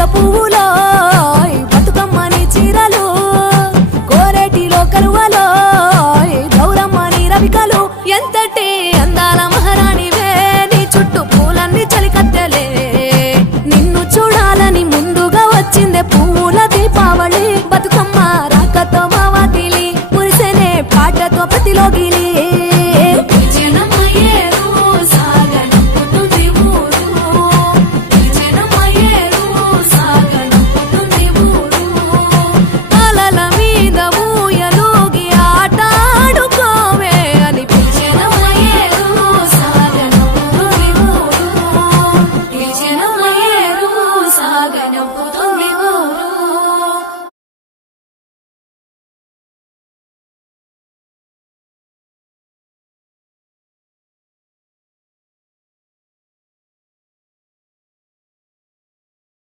రంగుల పువ్వులో బతుకమ్మని చీరలు కోరేటిలో కరువలో గౌరమ్మని రవికలు ఎంతటి అందాల మహారాణివే నీ చుట్టూ పూలన్నీ చలికత్తెలే నిన్ను చూడాలని ముందుగా వచ్చిందే పువ్వుల దీపావళి బతుకమ్మ రాకతో మా వాకిలి మురిసెనే పాటతో ప్రతిలోగిలి